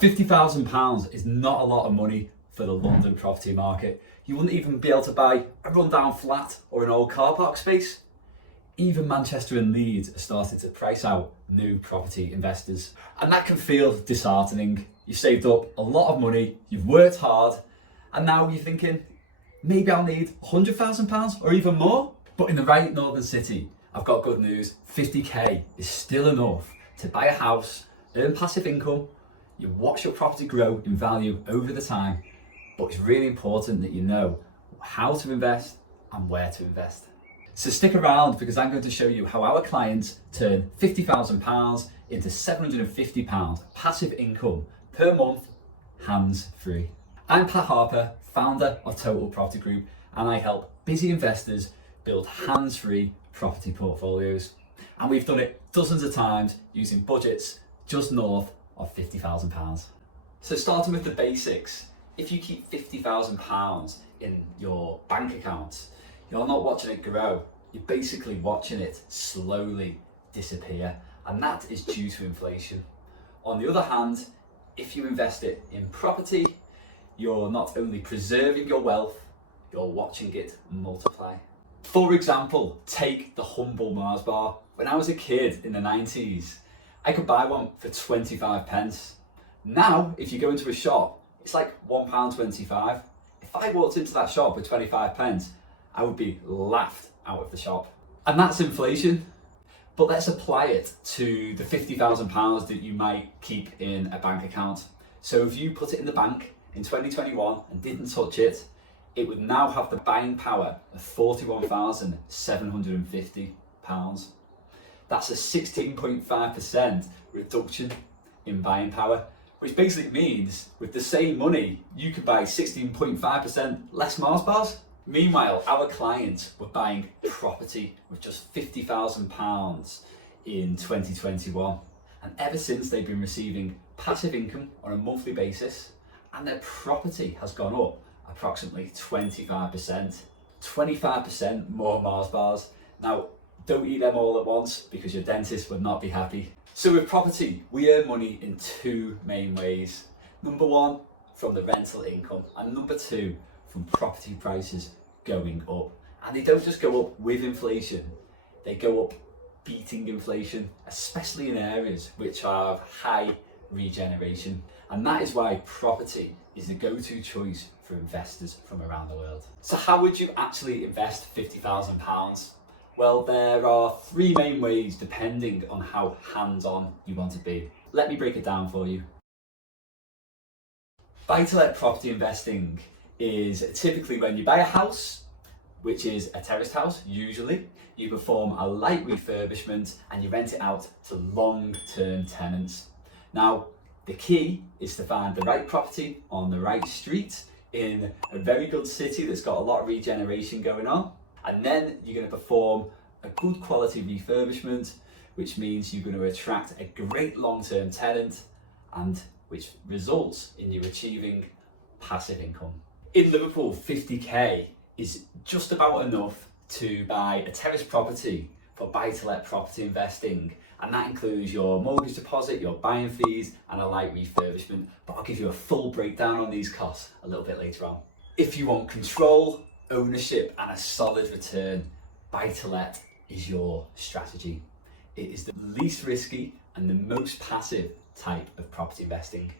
£50,000 is not a lot of money for the London property market. You wouldn't even be able to buy a rundown flat or an old car park space. Even Manchester and Leeds are starting to price out new property investors. And that can feel disheartening. You've saved up a lot of money, you've worked hard, and now you're thinking, maybe I'll need £100,000 or even more. But in the right northern city, I've got good news. 50k is still enough to buy a house, earn passive income, you watch your property grow in value over the time, but it's really important that you know how to invest and where to invest. So stick around because I'm going to show you how our clients turn £50,000 into £750 passive income per month, hands-free. I'm Pat Harper, founder of Total Property Group, and I help busy investors build hands-free property portfolios. And we've done it dozens of times using budgets just north of £50,000. So starting with the basics, if you keep £50,000 in your bank account, you're not watching it grow, you're basically watching it slowly disappear, and that is due to inflation. On the other hand, if you invest it in property, you're not only preserving your wealth, you're watching it multiply. For example, take the humble Mars bar. When I was a kid in the 90s, I could buy one for 25 pence. Now, if you go into a shop, it's like £1.25. If I walked into that shop with 25 pence, I would be laughed out of the shop. And that's inflation. But let's apply it to the £50,000 that you might keep in a bank account. So if you put it in the bank in 2021 and didn't touch it, it would now have the buying power of £41,750. That's a 16.5% reduction in buying power, which basically means with the same money, you could buy 16.5% less Mars bars. Meanwhile, our clients were buying property with just £50,000 in 2021. And ever since, they've been receiving passive income on a monthly basis, and their property has gone up approximately 25%. 25% more Mars bars. Now, don't eat them all at once because your dentist would not be happy. So with property, we earn money in two main ways. Number one, from the rental income, and number two, from property prices going up. And they don't just go up with inflation, they go up beating inflation, especially in areas which have high regeneration. And that is why property is the go-to choice for investors from around the world. So how would you actually invest £50,000? Well, there are three main ways depending on how hands-on you want to be. Let me break it down for you. Buy-to-let property investing is typically when you buy a house, which is a terraced house, usually, you perform a light refurbishment and you rent it out to long-term tenants. Now, the key is to find the right property on the right street in a very good city that's got a lot of regeneration going on. And then you're going to perform a good quality refurbishment, which means you're going to attract a great long-term tenant and which results in you achieving passive income. In Liverpool, 50k is just about enough to buy a terrace property for buy-to-let property investing. And that includes your mortgage deposit, your buying fees, and a light refurbishment. But I'll give you a full breakdown on these costs a little bit later on. If you want control, ownership, and a solid return, buy-to-let is your strategy. It is the least risky and the most passive type of property investing.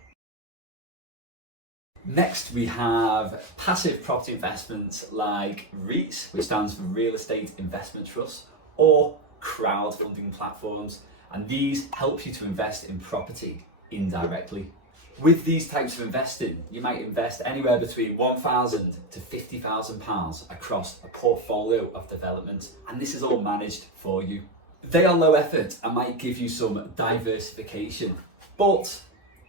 Next, we have passive property investments like REITs, which stands for Real Estate Investment Trusts, or crowdfunding platforms, and these help you to invest in property indirectly. With these types of investing, you might invest anywhere between £1,000 to £50,000 across a portfolio of development, and this is all managed for you. They are low effort and might give you some diversification, but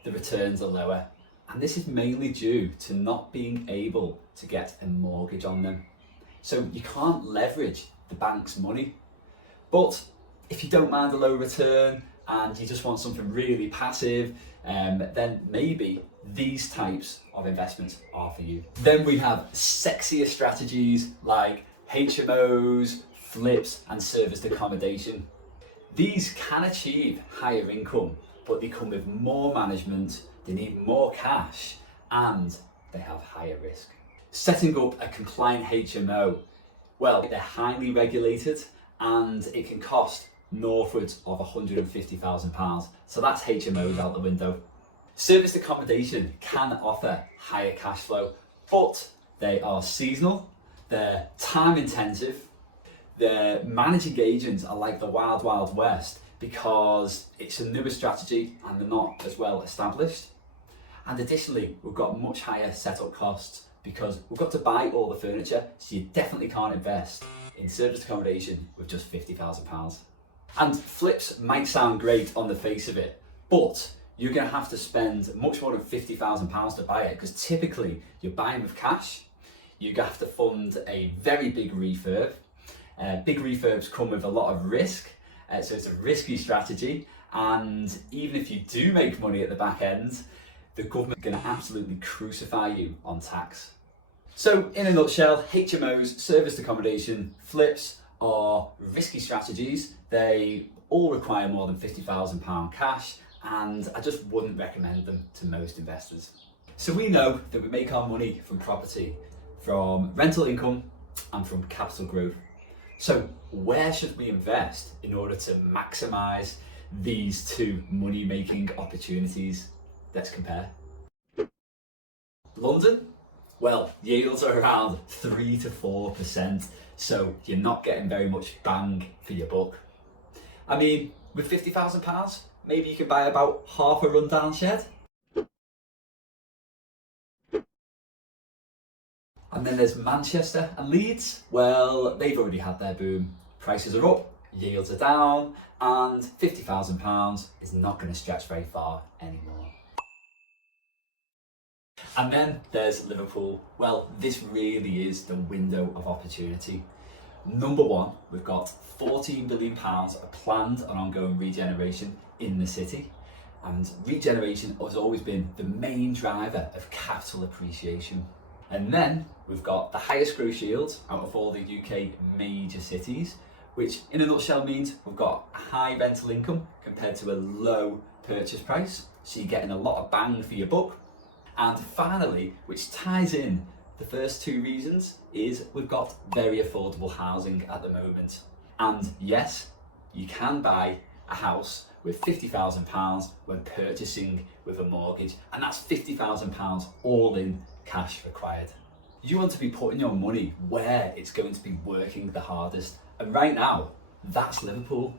the returns are lower, and this is mainly due to not being able to get a mortgage on them. So you can't leverage the bank's money. But if you don't mind a low return and you just want something really passive, then maybe these types of investments are for you. Then we have sexier strategies like HMOs, flips, and serviced accommodation. These can achieve higher income, but they come with more management, they need more cash, and they have higher risk. Setting up a compliant HMO, well, they're highly regulated and it can cost northwards of £150,000. So that's HMOs out the window. Serviced accommodation can offer higher cash flow, but they are seasonal, they're time intensive, their managing agents are like the wild, wild west because it's a newer strategy and they're not as well established. And additionally, we've got much higher setup costs because we've got to buy all the furniture, so you definitely can't invest in serviced accommodation with just £50,000. And flips might sound great on the face of it, but you're going to have to spend much more than £50,000 to buy it because typically you're buying with cash. You have to fund a very big refurb. Big refurbs come with a lot of risk, so it's a risky strategy. And even if you do make money at the back end, the government are going to absolutely crucify you on tax. So in a nutshell, HMOs, serviced accommodation, flips are risky strategies. They all require more than £50,000 cash, and I just wouldn't recommend them to most investors. So we know that we make our money from property, from rental income and from capital growth. So where should we invest in order to maximize these two money-making opportunities? Let's compare. London? Well, yields are around 3 to 4%, so you're not getting very much bang for your buck. I mean, with £50,000, maybe you can buy about half a rundown shed. And then there's Manchester and Leeds. Well, they've already had their boom. Prices are up, yields are down, and £50,000 is not going to stretch very far anymore. And then there's Liverpool. Well, this really is the window of opportunity. Number one, we've got £14 billion of planned and ongoing regeneration in the city. And regeneration has always been the main driver of capital appreciation. And then we've got the highest growth yields out of all the UK major cities, which in a nutshell means we've got a high rental income compared to a low purchase price. So you're getting a lot of bang for your buck. And finally, which ties in the first two reasons, is we've got very affordable housing at the moment. And yes, you can buy a house with £50,000 when purchasing with a mortgage, and that's £50,000 all in cash required. You want to be putting your money where it's going to be working the hardest, and right now, that's Liverpool.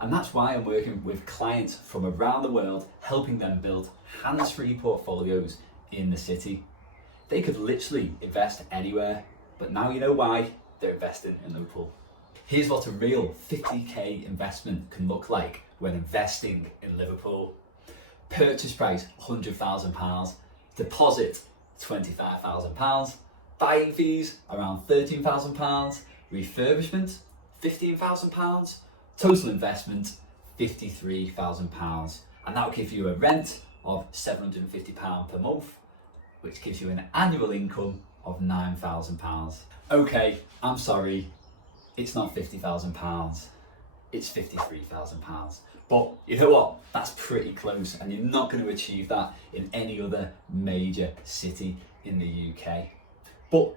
And that's why I'm working with clients from around the world, helping them build hands-free portfolios in the city. They could literally invest anywhere, but now you know why they're investing in Liverpool. Here's what a real 50k investment can look like when investing in Liverpool. Purchase price £100,000, deposit £25,000, buying fees around £13,000, refurbishment £15,000, total investment £53,000, and that will give you a rent of £750 per month, which gives you an annual income of £9,000. Okay, I'm sorry, it's not £50,000, it's £53,000. But you know what? That's pretty close, and you're not going to achieve that in any other major city in the UK. But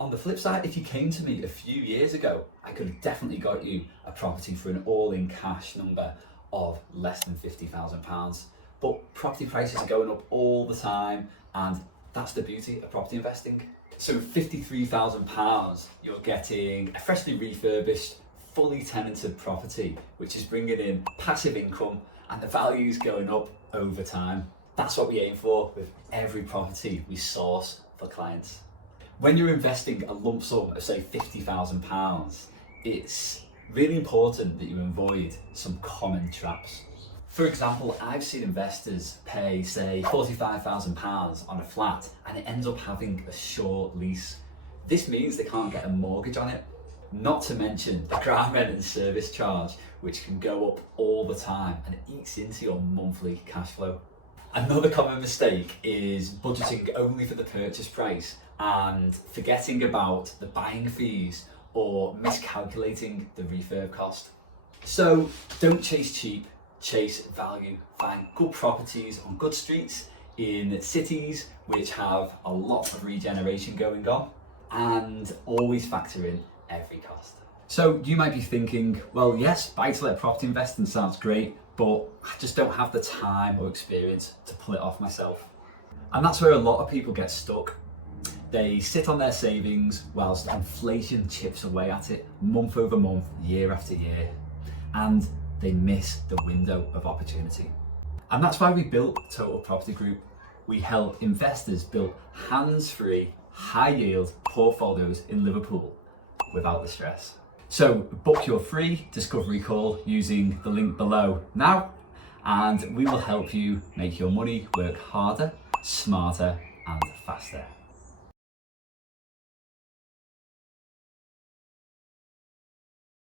on the flip side, if you came to me a few years ago, I could have definitely got you a property for an all-in cash number of less than £50,000. But property prices are going up all the time, and that's the beauty of property investing. So £53,000, you're getting a freshly refurbished, fully tenanted property, which is bringing in passive income, and the value's going up over time. That's what we aim for with every property we source for clients. When you're investing a lump sum of say £50,000, it's really important that you avoid some common traps. For example, I've seen investors pay say £45,000 on a flat and it ends up having a short lease. This means they can't get a mortgage on it. Not to mention the ground rent and service charge, which can go up all the time and it eats into your monthly cash flow. Another common mistake is budgeting only for the purchase price and forgetting about the buying fees or miscalculating the refurb cost. So don't chase cheap, chase value, find good properties on good streets in cities which have a lot of regeneration going on, and always factor in every cost. So you might be thinking, well, yes, buy-to-let property investing sounds great, but I just don't have the time or experience to pull it off myself. And that's where a lot of people get stuck. They sit on their savings whilst inflation chips away at it month over month, year after year, and they miss the window of opportunity. And that's why we built Total Property Group. We help investors build hands-free, high-yield portfolios in Liverpool without the stress. So book your free discovery call using the link below now, and we will help you make your money work harder, smarter, and faster.